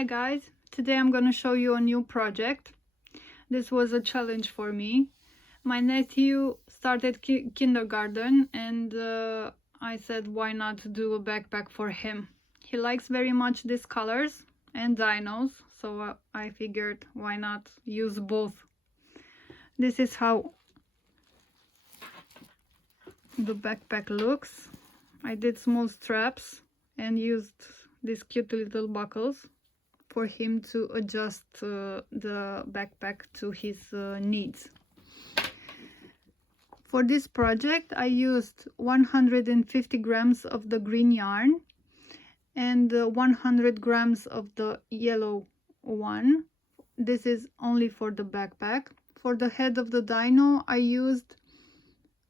Hi guys, today I'm gonna show you a new project. This was a challenge for me. My nephew started kindergarten and I said why not do a backpack for him. He likes very much these colors and dinos, so I figured why not use both. This is how the backpack looks. I did small straps and used these cute little buckles for him to adjust the backpack to his needs. For this project I used 150 grams of the green yarn and 100 grams of the yellow one. This is only for the backpack. For the head of the dino I used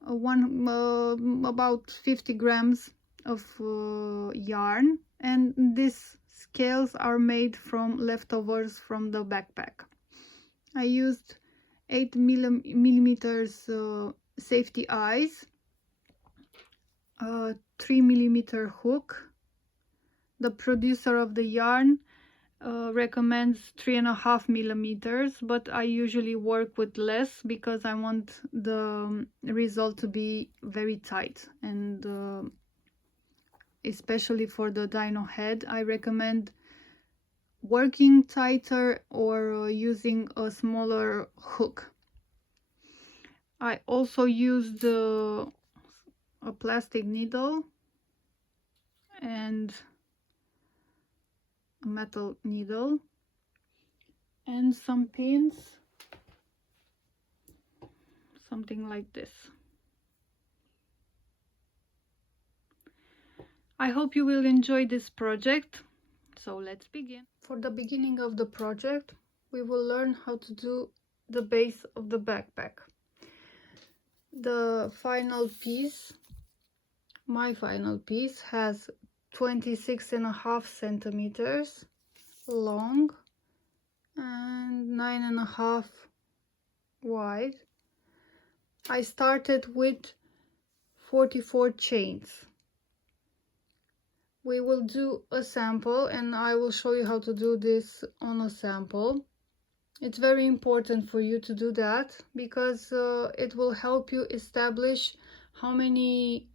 about 50 grams of yarn, and these scales are made from leftovers from the backpack. I used 8 millimeters safety eyes, a 3 millimeter hook. The producer of the yarn recommends 3.5 millimeters, but I usually work with less because I want the result to be very tight, and especially for the dino head I recommend working tighter or using a smaller hook. I also used a plastic needle and a metal needle and some pins, something like this. I hope you will enjoy this project, so let's begin. For the beginning of the project we will learn how to do the base of the backpack. The final piece, my final piece, has 26.5 centimeters long and 9.5 wide. I started with 44 chains. We will do a sample and I will show you how to do this on a sample. It's very important for you to do that because it will help you establish how many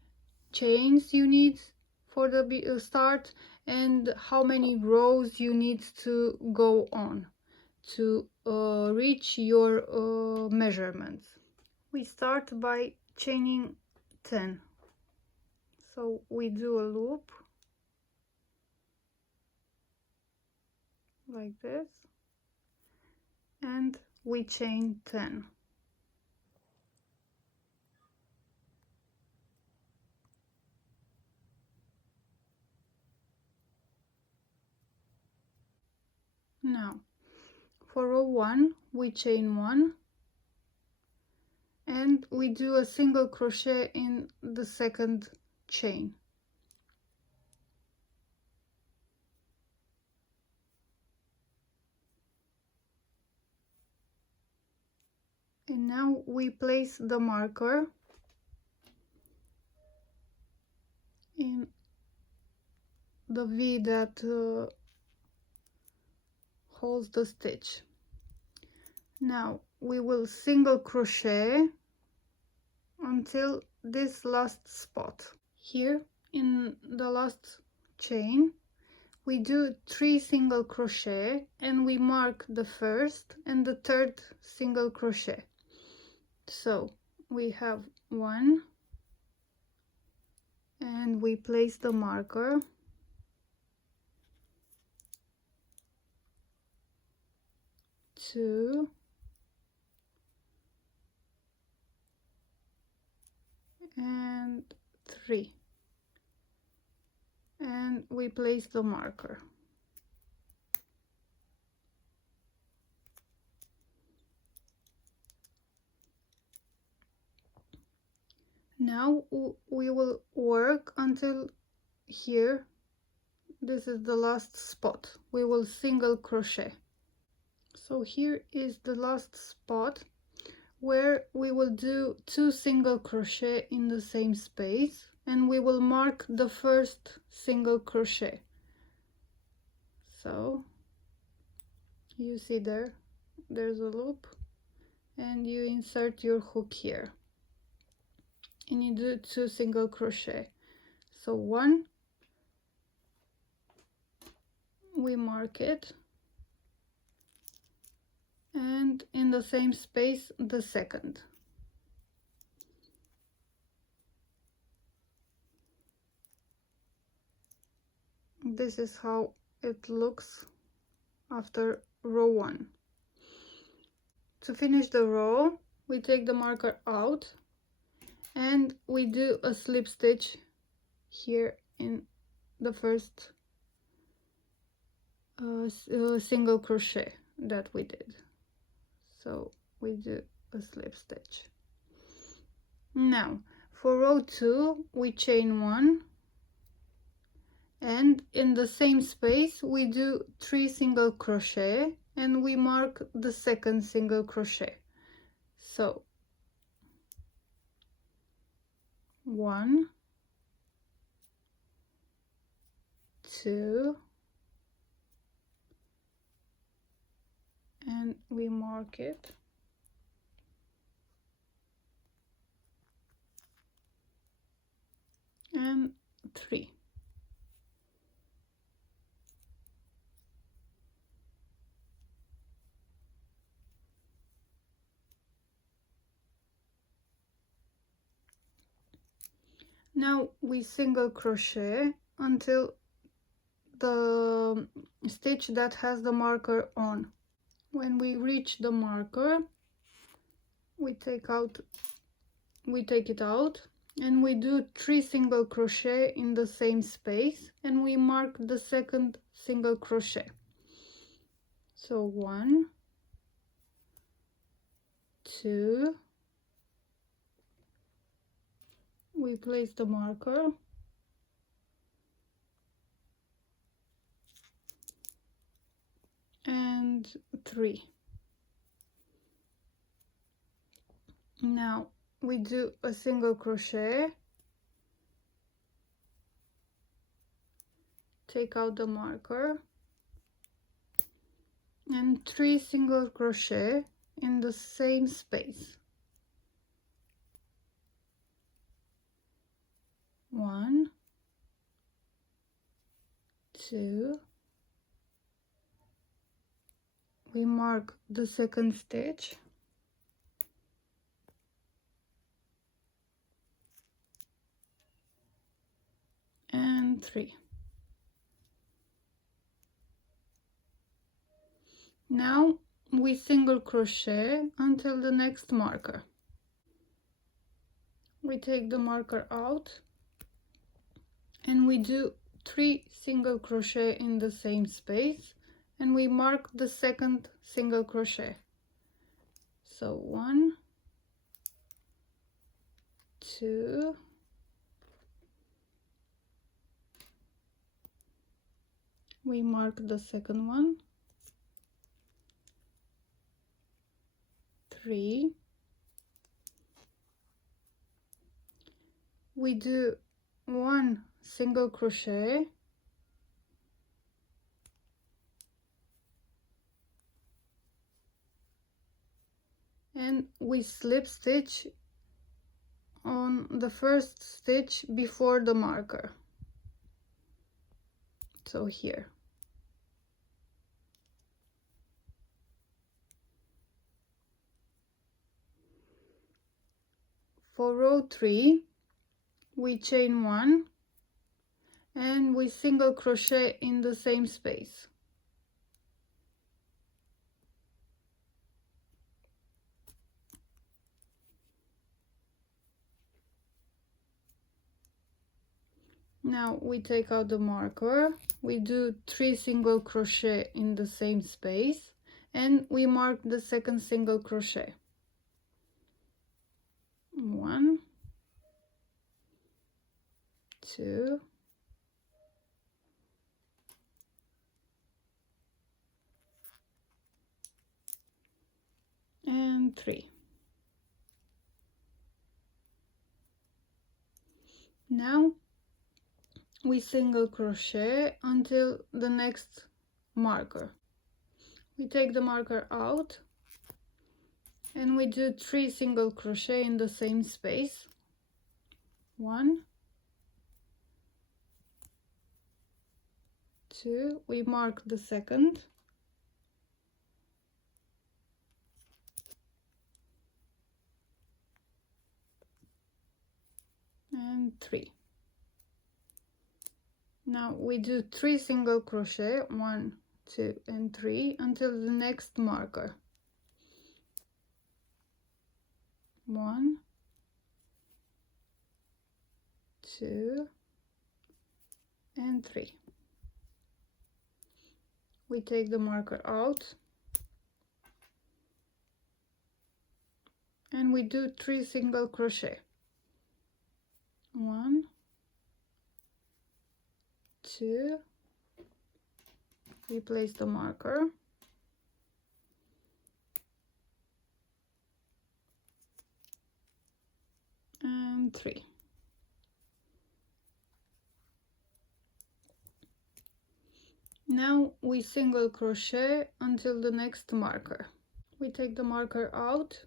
chains you need for the start and how many rows you need to go on to reach your measurements. We start by chaining 10. So we do a loop like this and we chain 10. Now for row 1 we chain 1 and we do a single crochet in the second chain. And now we place the marker in the V that holds the stitch. Now we will single crochet until this last spot. Here in the last chain we do 3 single crochet and we mark the first and the third single crochet. So we have 1 and we place the marker, 2 and 3 and we place the marker. Now we will work until here. This is the last spot. We will single crochet. So here is the last spot where we will do 2 single crochet in the same space and we will mark the first single crochet. So You see there's a loop, and you insert your hook here, and you do 2 single crochet. So 1, we mark it, and in the same space the second. This is how it looks after row 1. To finish the row, we take the marker out and we do a slip stitch here in the first single crochet that we did. So we do a slip stitch. Now for row 2, we chain 1, and in the same space we do 3 single crochet, and we mark the second single crochet. So 1, 2, and we mark it, and 3. Now we single crochet until the stitch that has the marker on. When we reach the marker, we take it out, and we do 3 single crochet in the same space, and we mark the second single crochet. So 1, 2, we place the marker, and 3. Now we do a single crochet, take out the marker, and 3 single crochet in the same space. 1, 2, we mark the second stitch, and 3. Now we single crochet until the next marker. We take the marker out, and we do 3 single crochet in the same space, and we mark the second single crochet. So 1, 2, we mark the second one, 3, we do 1 single crochet, and we slip stitch on the first stitch before the marker, so here. For row 3, we chain 1, and we single crochet in the same space. Now we take out the marker, we do 3 single crochet in the same space, and we mark the second single crochet. 1, 2, and 3. Now we single crochet until the next marker. We take the marker out and we do 3 single crochet in the same space. 1, 2, we mark the second, and 3. Now we do 3 single crochet, 1, 2, and 3 until the next marker. 1, 2, and 3. We take the marker out and we do 3 single crochet. 1, 2, we place the marker, and 3. Now we single crochet until the next marker. We take the marker out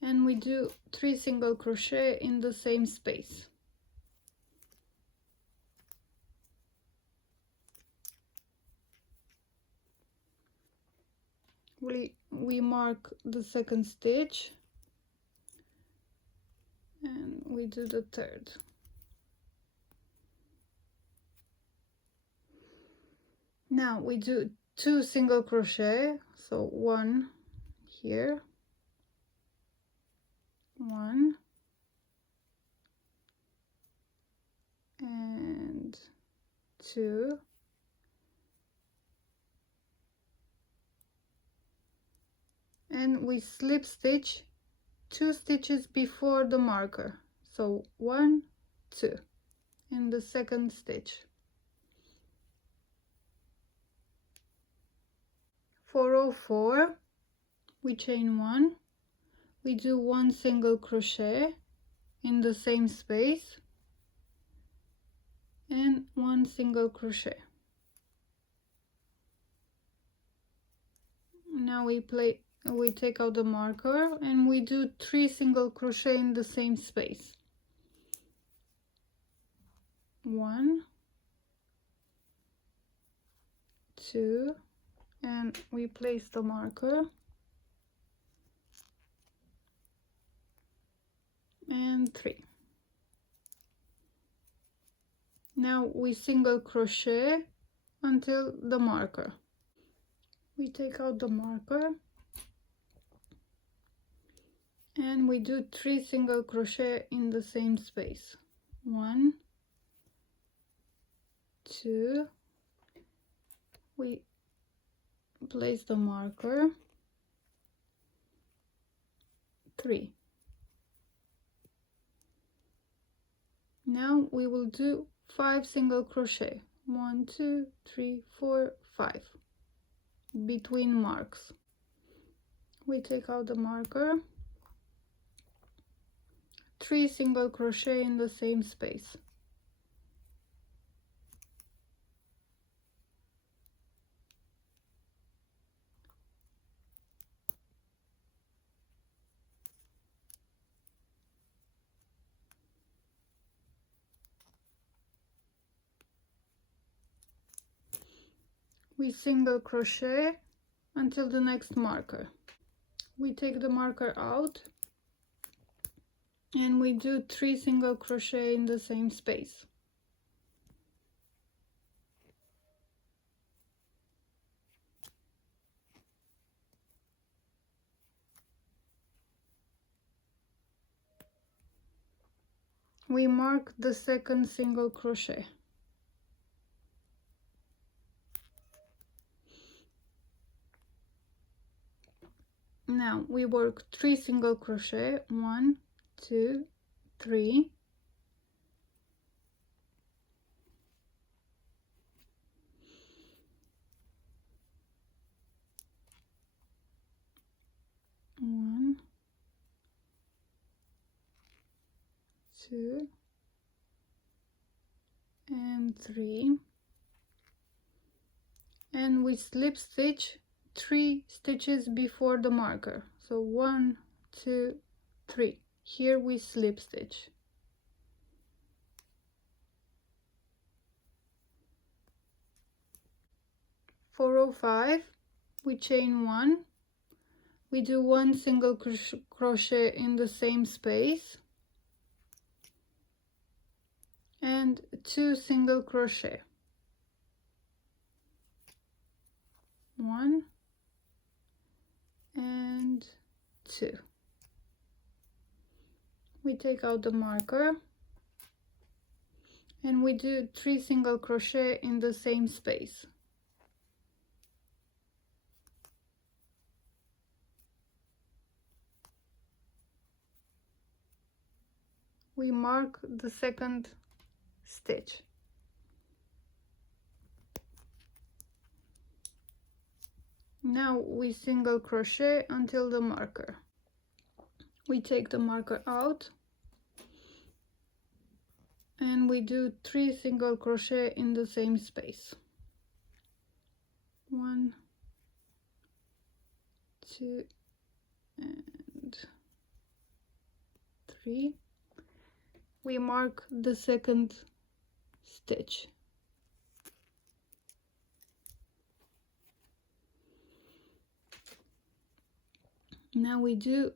and we do 3 single crochet in the same space. We mark the second stitch and we do the third. Now we do 2 single crochet, so 1 here, 1, and 2, and we slip stitch 2 stitches before the marker, so 1, 2 in the second stitch. For row 4 we chain 1, we do 1 single crochet in the same space and 1 single crochet. Now we take out the marker and we do 3 single crochet in the same space. 1, 2, and we place the marker, and 3. Now we single crochet until the marker. We take out the marker and we do 3 single crochet in the same space. 1, 2, we place the marker, 3. Now we will do 5 single crochet, 1, 2, 3, 4, 5 between marks. We take out the marker, 3 single crochet in the same space. We single crochet until the next marker. We take the marker out and we do 3 single crochet in the same space. We mark the second single crochet. Now we work 3 single crochet, 1, 2, 3, one, 2, and 3, and we slip stitch 3 stitches before the marker. So 1, 2, 3. Here we slip stitch. For row 5, we chain 1. We do 1 single crochet in the same space and 2 single crochet. 1 and 2. We take out the marker and we do 3 single crochet in the same space. We mark the second stitch. Now we single crochet until the marker. We take the marker out and we do 3 single crochet in the same space. 1, 2 and 3. We mark the second stitch. Now we do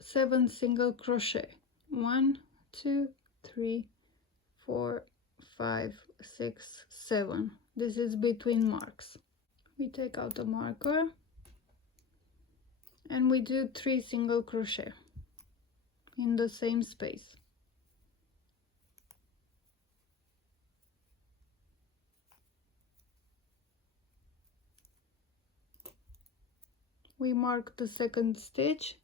7 single crochet. 1, 2, 3, 4, 5, 6, 7. This is between marks. We take out the marker and we do 3 single crochet in the same space. We mark the second stitch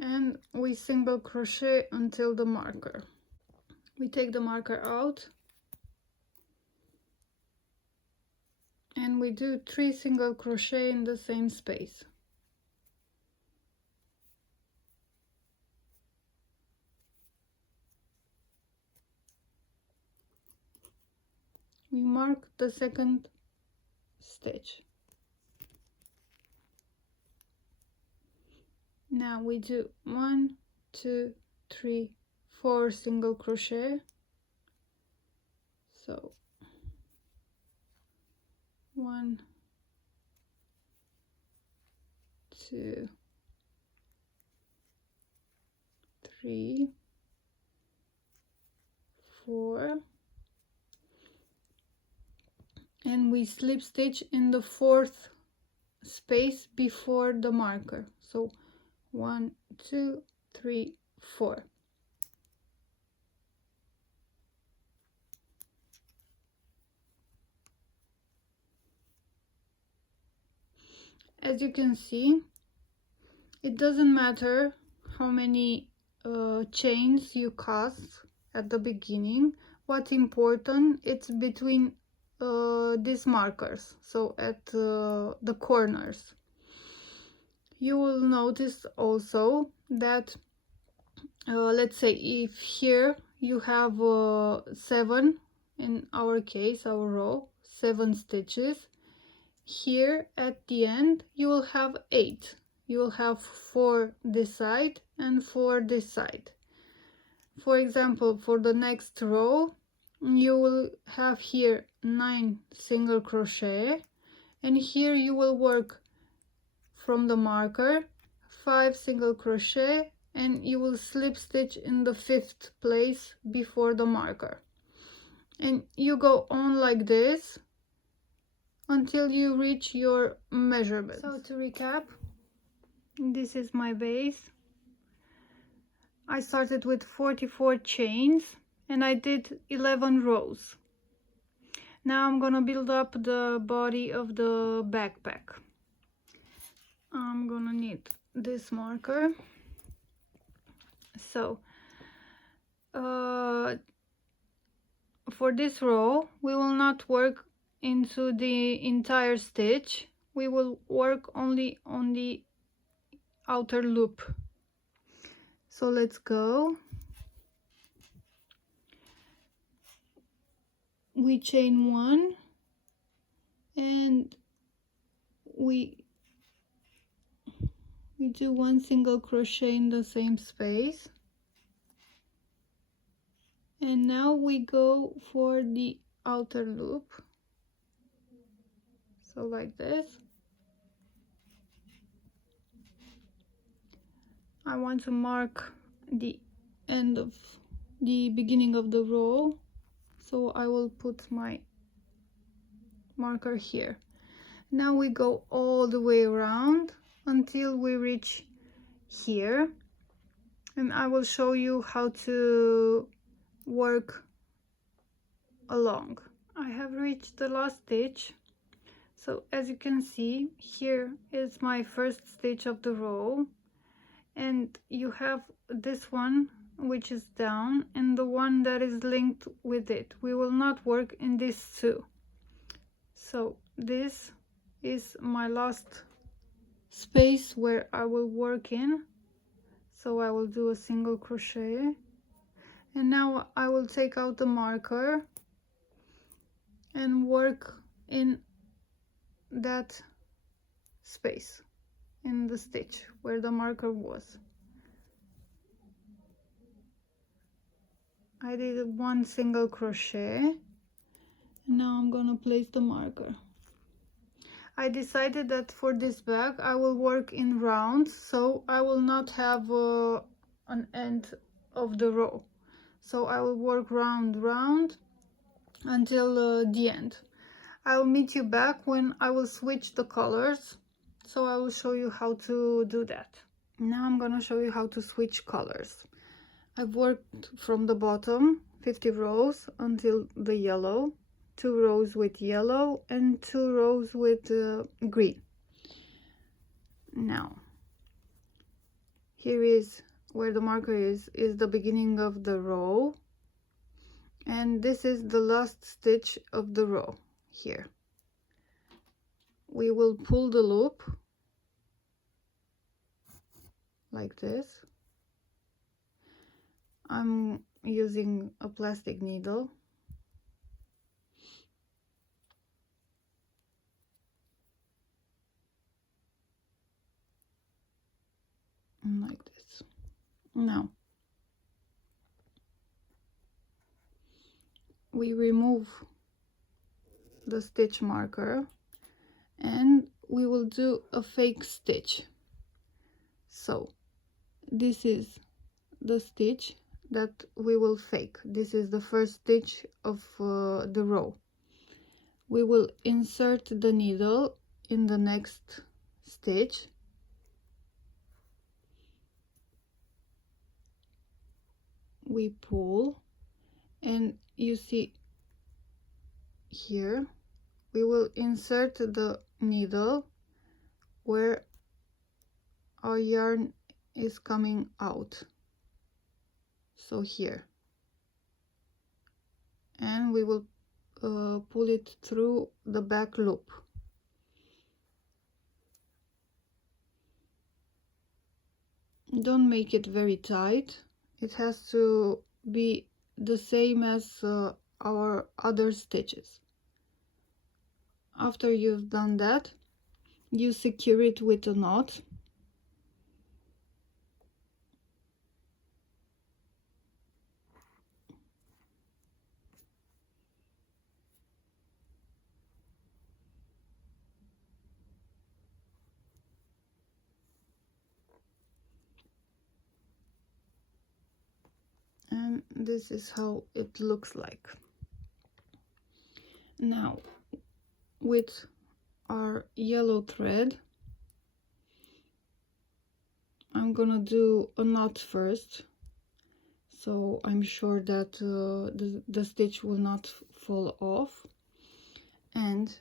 and we single crochet until the marker. We take the marker out and we do 3 single crochet in the same space. We mark the second stitch. Now we do 1, 2, 3, 4 single crochet. So 1, 2, 3, 4, and we slip stitch in the 4th space before the marker. So 1, 2, 3, 4. As you can see, it doesn't matter how many chains you cast at the beginning. What's important, it's between these markers, so at the corners. You will notice also that let's say if here you have 7, in our case, our row, 7 stitches, here at the end you will have 8. You will have 4 this side and 4 this side. For example, for the next row you will have here 9 single crochet, and here you will work from the marker 5 single crochet, and you will slip stitch in the 5th place before the marker, and you go on like this until you reach your measurement. So to recap, this is my base. I started with 44 chains and I did 11 rows. Now I'm gonna build up the body of the backpack. I'm gonna need this marker. So for this row we will not work into the entire stitch, we will work only on the outer loop. So let's go. We chain 1 and we do one single crochet in the same space, and now we go for the outer loop, so like this. I want to mark the end of the beginning of the row, so I will put my marker here. Now we go all the way around until we reach here, and I will show you how to work along. I have reached the last stitch, so as you can see, here is my first stitch of the row, and you have this one which is down and the one that is linked with it. We will not work in these two. So this is my last space where I will work in, so I will do a single crochet, and now I will take out the marker and work in that space in the stitch where the marker was. I did one single crochet, and now I'm gonna place the marker. I decided that for this bag I will work in rounds, so I will not have an end of the row, so I will work round until the end. I will meet you back when I will switch the colors, so I will show you how to do that. Now I'm gonna show you how to switch colors. I've worked from the bottom 50 rows until the yellow, 2 rows with yellow and 2 rows with green. Now here is where the marker is the beginning of the row, and this is the last stitch of the row. Here we will pull the loop like this. I'm using a plastic needle. Like this. Now we remove the stitch marker and we will do a fake stitch. So this is the stitch that we will fake. This is the first stitch of the row. We will insert the needle in the next stitch, we pull, and you see here we will insert the needle where our yarn is coming out, so here, and we will pull it through the back loop. Don't make it very tight, it has to be the same as our other stitches. After you've done that, you secure it with a knot. And this is how it looks like. Now with our yellow thread, I'm gonna do a knot first, so I'm sure that the stitch will not fall off. And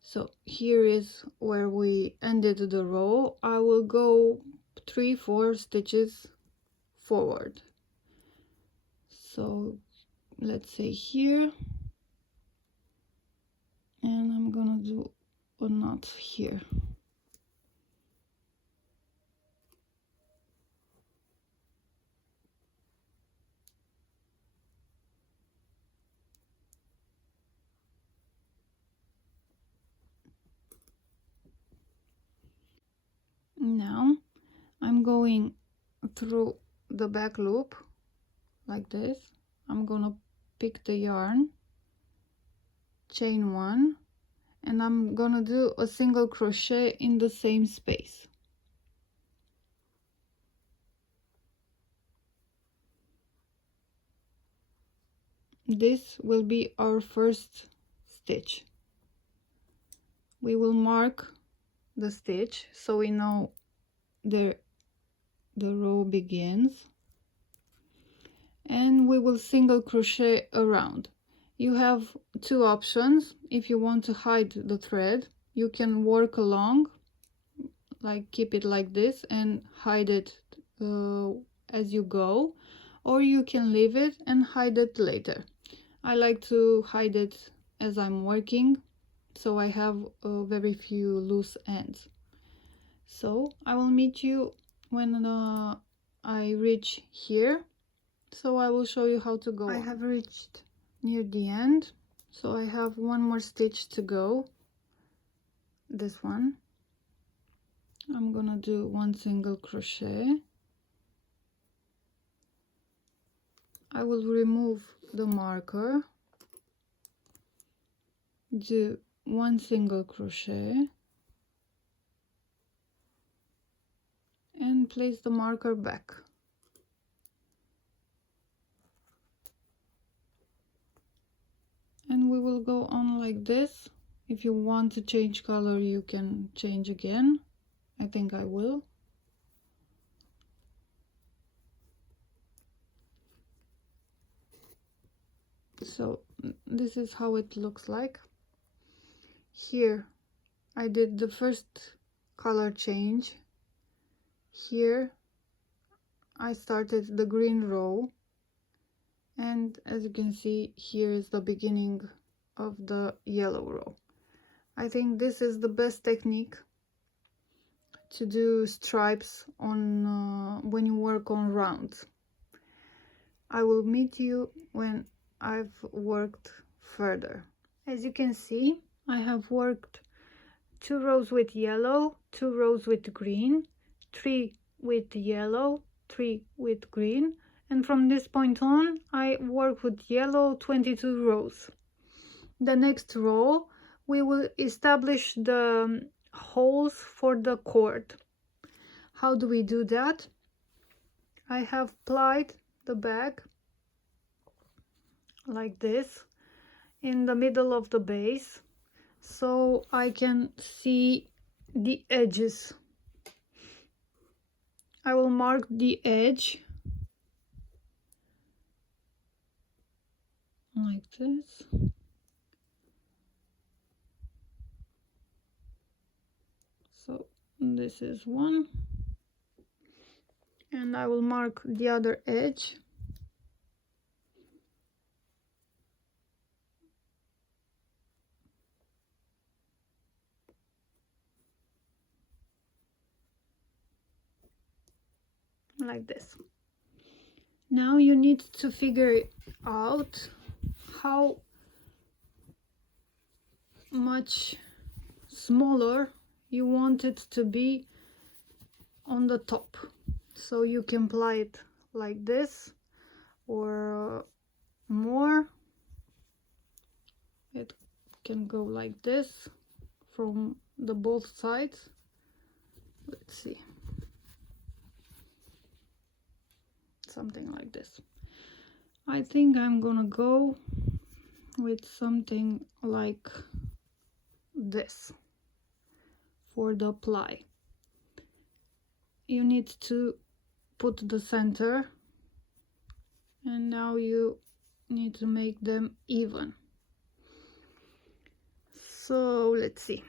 so here is where we ended the row. I will go 3-4 stitches forward. So let's say here, and I'm gonna do a knot here. going through the back loop like this. I'm gonna pick the yarn, chain 1, and I'm gonna do a single crochet in the same space. This will be our first stitch. We will mark the stitch so we know the row begins, and we will single crochet around. You have two options. If you want to hide the thread, you can work along, like keep it like this and hide it as you go, or you can leave it and hide it later. I like to hide it as I'm working, so I have very few loose ends. So I will meet you when I reach here. So I will show you how to go. I have reached near the end, so I have one more stitch to go. This one. I'm gonna do one single crochet. I will remove the marker, do one single crochet, and place the marker back. And we will go on like this. If you want to change color, you can change again. I think I will. So this is how it looks like. Here I did the first color change. Here I started the green row, and as you can see, here is the beginning of the yellow row. I think this is the best technique to do stripes on when you work on rounds. I will meet you when I've worked further. As you can see, I have worked 2 rows with yellow, 2 rows with green, 3 with yellow, 3 with green, and from this point on I work with yellow 22 rows. The next row we will establish the holes for the cord. How do we do that? I have plied the bag like this in the middle of the base, so I can see the edges. I will mark the edge like this. So this is one, and I will mark the other edge. Like this. Now you need to figure out how much smaller you want it to be on the top. So you can ply it like this or more. It can go like this from the both sides. Let's see. Something like this. I think I'm gonna go with something like this for the ply. You need to put the center, and now you need to make them even. So let's see.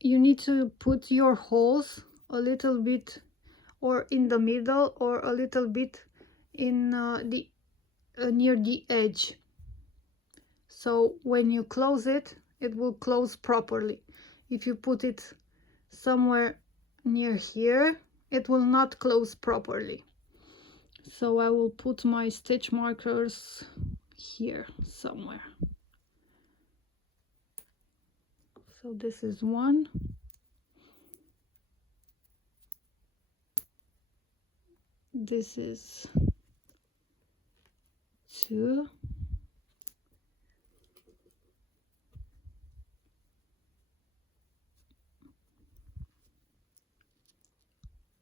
You need to put your holes a little bit or in the middle or a little bit in the near the edge, so when you close it, it will close properly. If you put it somewhere near here, it will not close properly. So I will put my stitch markers here somewhere. So this is one, this is 2,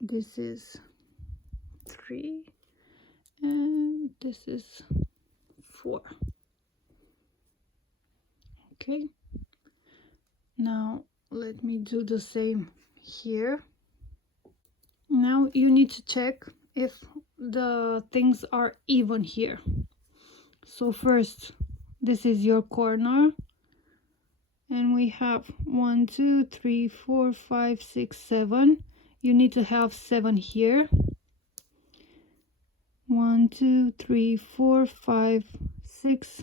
this is 3, and this is 4. Okay, now let me do the same here. Now you need to check if the things are even here. So first, this is your corner, and we have 1 2 3 4 5 6 7. You need to have 7 here. 1 2 3 4 5 6.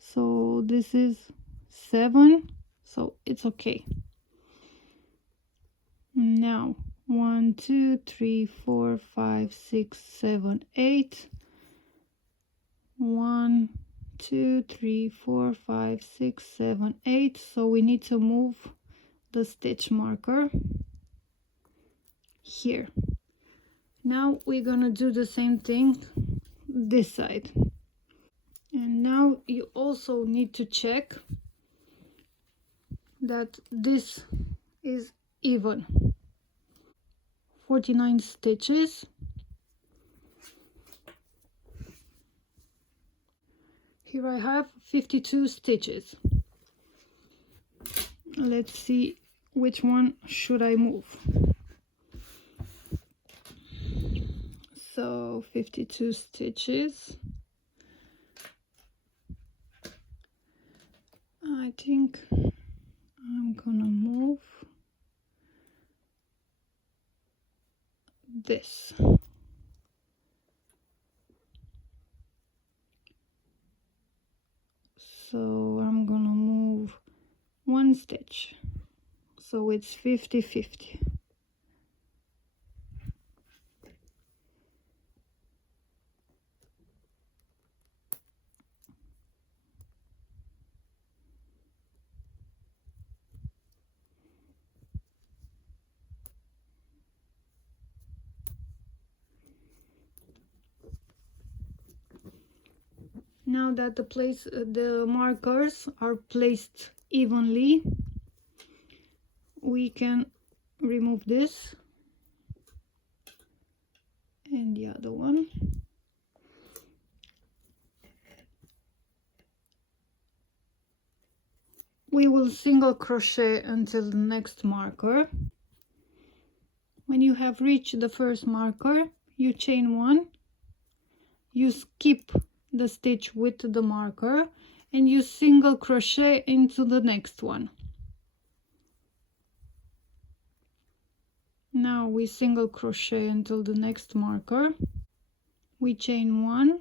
So this is 7, so it's okay. Now 1 2 3 4 5 6 7 8. 1 2 3 4 5 6 7 8. So we need to move the stitch marker here. Now we're gonna do the same thing this side. And now you also need to check that this is even. 49 stitches. Here I have 52 stitches. Let's see which one should I move. So 52 stitches. I think I'm gonna move this. So I'm gonna move 1 stitch. So it's 50-50. Now that the markers are placed evenly, we can remove this and the other one. We will single crochet until the next marker. When you have reached the first marker, you chain 1, you skip the stitch with the marker, and you single crochet into the next one. Now we single crochet until the next marker, we chain 1,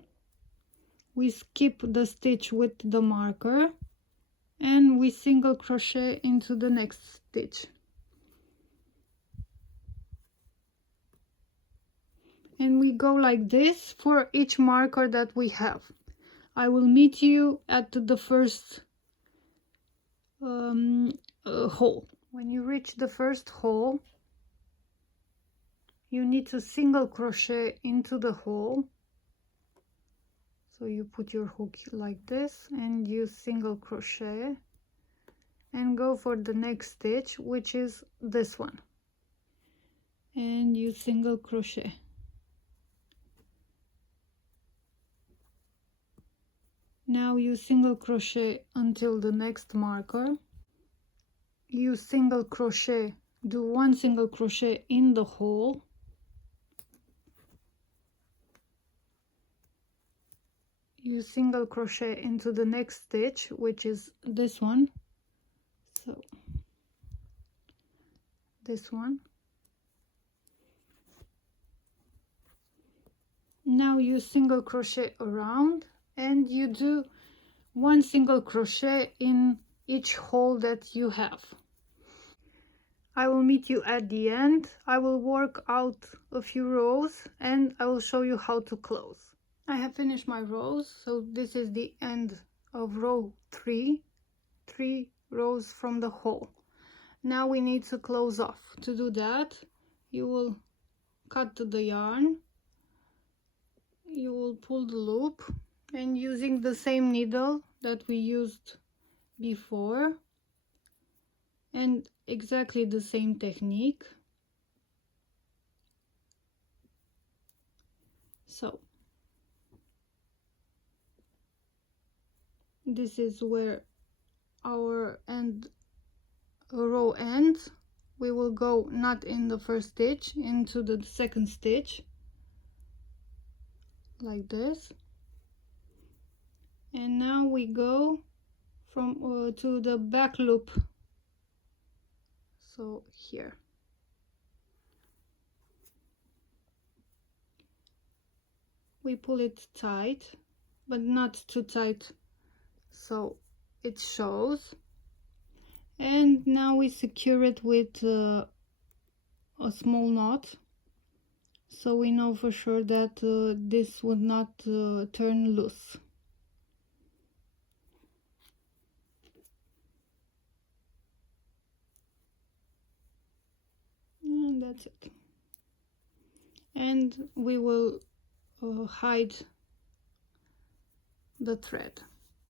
we skip the stitch with the marker, and we single crochet into the next stitch. And we go like this for each marker that we have. I will meet you at the first hole. When you reach the first hole, you need to single crochet into the hole. So you put your hook like this and you single crochet and go for the next stitch, which is this one, and you single crochet. Now you single crochet until the next marker, you single crochet, do 1 single crochet in the hole, you single crochet into the next stitch, which is this one, so this one. Now you single crochet around and you do 1 single crochet in each hole that you have. I will meet you at the end. I will work out a few rows and I will show you how to close. I have finished my rows, so this is the end of row 3 rows from the hole. Now we need to close off. To do that, you will cut the yarn, you will pull the loop, and using the same needle that we used before and exactly the same technique. So this is where our row ends. We will go not in the first stitch, into the second stitch, like this. And now we go from to the back loop, so here. We pull it tight, but not too tight so it shows. And now we secure it with a small knot, so we know for sure that this would not turn loose. And that's it. And we will hide the thread.